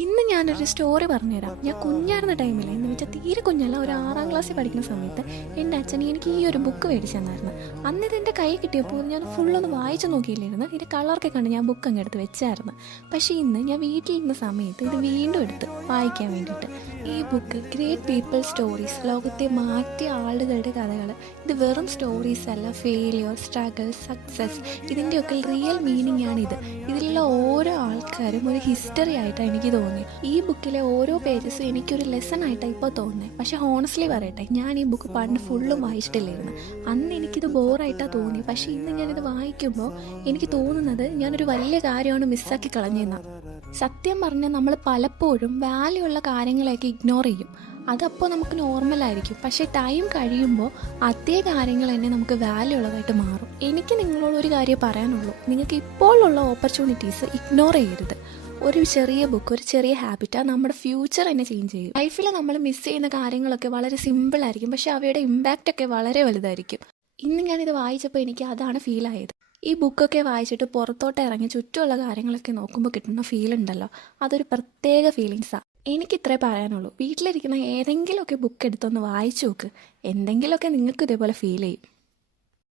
ഇന്ന് ഞാനൊരു സ്റ്റോറി പറഞ്ഞുതരാം. ഞാൻ കുഞ്ഞായിരുന്ന ടൈമിൽ, എന്ന് വെച്ചാൽ തീരെ കുഞ്ഞല്ല, ഒരു 6ാം ക്ലാസ്സിൽ പഠിക്കുന്ന സമയത്ത് എൻ്റെ അച്ഛൻ എനിക്ക് ഈ ഒരു ബുക്ക് മേടിച്ചു തന്നായിരുന്നു. അന്ന് ഇതെൻ്റെ കൈ കിട്ടിയപ്പോൾ ഞാൻ ഫുള്ളൊന്ന് വായിച്ചു നോക്കിയില്ലായിരുന്നു. ഇതിൻ്റെ കളറൊക്കെ കണ്ട് ഞാൻ ബുക്ക് അങ്ങ് എടുത്ത് വെച്ചായിരുന്നു. പക്ഷേ ഇന്ന് ഞാൻ വീട്ടിലിരുന്ന സമയത്ത് ഇത് വീണ്ടും എടുത്ത് വായിക്കാൻ വേണ്ടിയിട്ട്. ഈ ബുക്ക് ഗ്രേറ്റ് പീപ്പിൾ സ്റ്റോറീസ്, ലോകത്തെ മാറ്റിയ ആളുകളുടെ കഥകൾ. ഇത് വെറും സ്റ്റോറീസ് അല്ല, ഫെയിലിയർ, സ്ട്രഗിൾ, സക്സസ്, ഇതിൻ്റെയൊക്കെ റിയൽ മീനിങ് ആണിത്. ഇതിലുള്ള ഓരോ ആൾക്കാരും ഒരു ഹിസ്റ്ററി ആയിട്ടാണ് എനിക്ക് തോന്നി. ഈ ബുക്കിലെ ഓരോ പേജസും എനിക്കൊരു ലെസൺ ആയിട്ടാണ് ഇപ്പോൾ തോന്നുന്നത്. പക്ഷെ ഹോണസ്റ്റ്ലി പറയട്ടെ, ഞാൻ ഈ ബുക്ക് പണ്ട് ഫുള്ളും വായിച്ചിട്ടില്ലായിരുന്നു. അന്ന് എനിക്കിത് ബോറായിട്ടാണ് തോന്നി. പക്ഷെ ഇന്ന് ഞാനിത് വായിക്കുമ്പോൾ എനിക്ക് തോന്നുന്നത് ഞാനൊരു വലിയ കാര്യമാണ് മിസ്സാക്കി കളഞ്ഞെന്നാണ്. സത്യം പറഞ്ഞാൽ നമ്മൾ പലപ്പോഴും വാല്യൂ ഉള്ള കാര്യങ്ങളെയൊക്കെ ഇഗ്നോർ ചെയ്യും. അതപ്പോൾ നമുക്ക് നോർമലായിരിക്കും. പക്ഷേ ടൈം കഴിയുമ്പോൾ അതേ കാര്യങ്ങൾ തന്നെ നമുക്ക് വാല്യൂ ഉള്ളതായിട്ട് മാറും. എനിക്ക് നിങ്ങളോട് ഒരു കാര്യം പറയാനുള്ളൂ, നിങ്ങൾക്ക് ഇപ്പോഴുള്ള ഓപ്പർച്യൂണിറ്റീസ് ഇഗ്നോർ ചെയ്യരുത്. ഒരു ചെറിയ ബുക്ക്, ഒരു ചെറിയ ഹാബിറ്റാണ് നമ്മുടെ ഫ്യൂച്ചർ തന്നെ ചേഞ്ച് ചെയ്യും. ലൈഫിൽ നമ്മൾ മിസ് ചെയ്യുന്ന കാര്യങ്ങളൊക്കെ വളരെ സിമ്പിളായിരിക്കും, പക്ഷെ അവയുടെ ഇമ്പാക്റ്റ് ഒക്കെ വളരെ വലുതായിരിക്കും. ഇന്ന് ഞാനിത് വായിച്ചപ്പോൾ എനിക്ക് അതാണ് ഫീലായത്. ഈ ബുക്കൊക്കെ വായിച്ചിട്ട് പുറത്തോട്ട് ഇറങ്ങി ചുറ്റുമുള്ള കാര്യങ്ങളൊക്കെ നോക്കുമ്പോൾ കിട്ടുന്ന ഫീൽ ഉണ്ടല്ലോ, അതൊരു പ്രത്യേക ഫീലിങ്സാണ്. എനിക്കിത്രേ പറയാനുള്ളൂ. വീട്ടിലിരിക്കുന്ന ഏതെങ്കിലുമൊക്കെ ബുക്ക് എടുത്തൊന്ന് വായിച്ചു നോക്ക്. എന്തെങ്കിലുമൊക്കെ നിങ്ങൾക്ക് ഇതേപോലെ ഫീൽ ചെയ്യും.